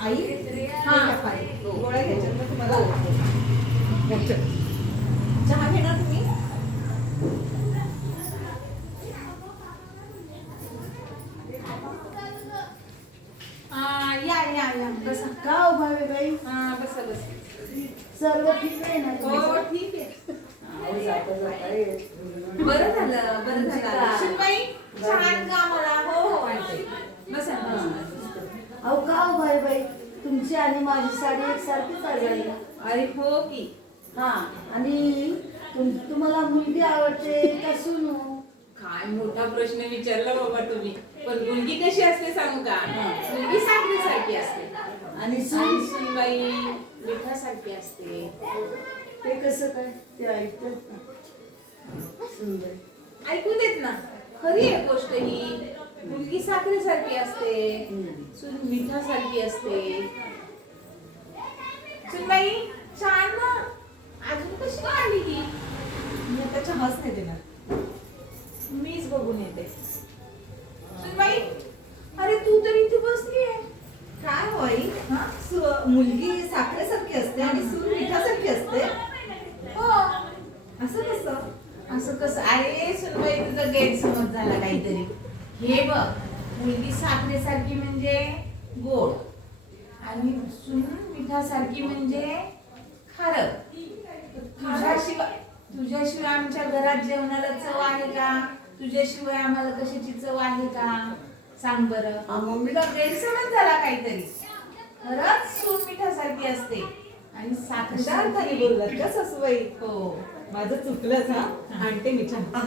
आई गोळ्या घ्यायच्या ना तुम्हाला. चहा घेणार तुम्ही? या या या बसा. का हो भावे बाई, बसा बसा. सर्व ठीक आहे ना? हो ठीक आहे. बरं झालं. शिल्पाई छान का मला. हो हो आणते. बसा अहो का हो भावे बाई, तुमची आणि माझी साडी एकसारखीच आली. अरे हो की. हा, आणि तुम्हाला मुलगी आवडते का सुनू? काय मोठा प्रश्न विचारला बाबा तुम्ही. पण मुलगी कशी असते सांगू का. मुलगी साखरेसारखी असते आणि सून? सुनबाई मिठासारखी असते. ते कसं काय ते ऐकतात ना सुनबाई. ऐकून देत ना. खरी आहे गोष्ट ही. मुलगी साखरेसारखी असते, सून मिठासारखी असते. सुनबाई छान ना. अजून कशी आली ही. मी आता चहाच नाही देणार. मीच बघून येते. सुनबाई अरे तू तर इथे बसली आहे. काय हो आई? मुलगी साखरेसारखी असते आणि सून मिठासारखी असते. हो. असं कसं? असं कसं. अरे सुनबाई तुझा गैरसमज झाला काहीतरी. हे बघ, मुलगी साखरेसारखी म्हणजे गोड आणि सून मिठासारखी म्हणजे खारट. तुझ्याशिवाय आमच्या घरात जेवणाला चव आहे का. तुझ्याशिवाय आम्हाला कशाची चव आहे का सांग बरं. तुला गैरसमज झाला काहीतरी. खरंच सून मिठासारखी असते आणि शांताने बोललात का सासूबाई? हो. माझं चुकलंच. आणते मी चहा.